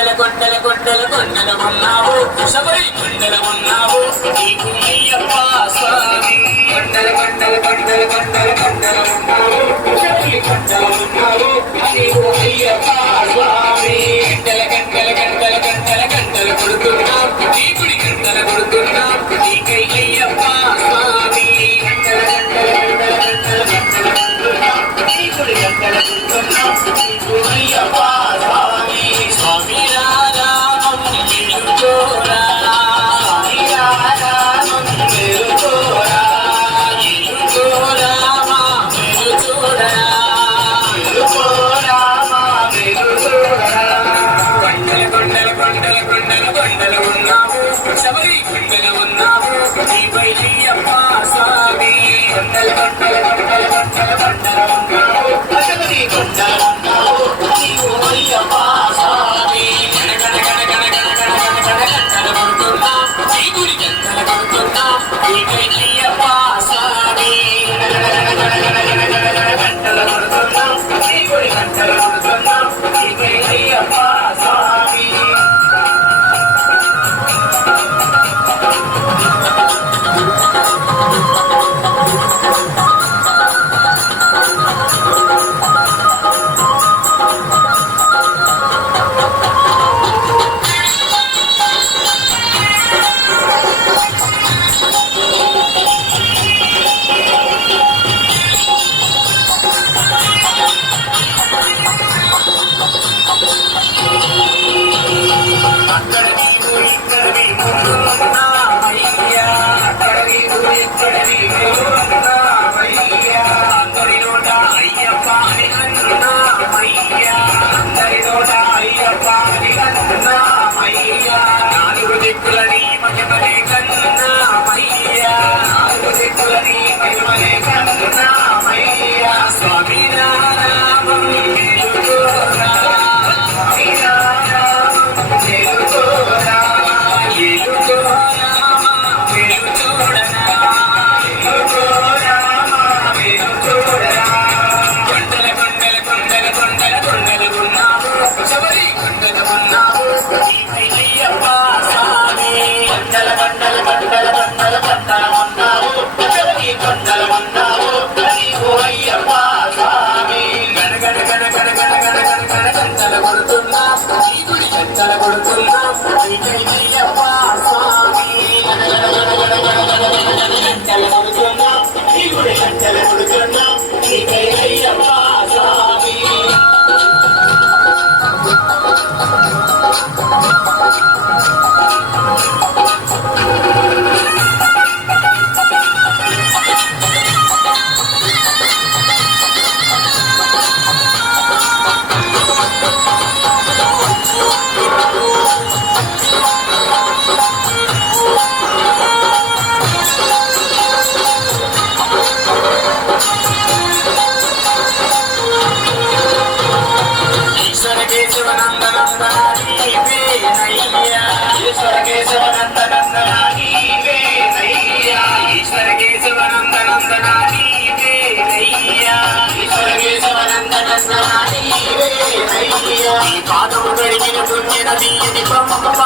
కొండల ఉన్నావు శబరి కొండల ఉన్నావు నీకు అయ్యప్ప స్వామి కొండల ఉన్నావు శబరి కొండల ఉన్నావు నీకు అయ్యప్ప స్వామి గంటల కొడుతున్నావు నీ గుడి గంటల కొడుతున్నావు నీకై అయ్యప్ప స్వామి నీ గుడి గంటల కొడుతున్నావు నీకు అయ్యప్ప స్వామి స్వామి శబరి కొండల ఉన్నావు నీపై అయ్యప్ప స్వామి కొండల ఉన్నావు శబరి కొండల ఉన్నావు నీవు అయ్యప్ప స్వామి గంటల కొడుతున్నావు నీ గుడి గంటల కొడుతున్నావు నీపై అయ్యప్ప స్వామి గంటల కొడుతున్నావు నీ గుడి గంటల కొడుతున్నావు నీపై అయ్యప్ప స్వామి పాదము గడిచిన పుణ్య నది పంప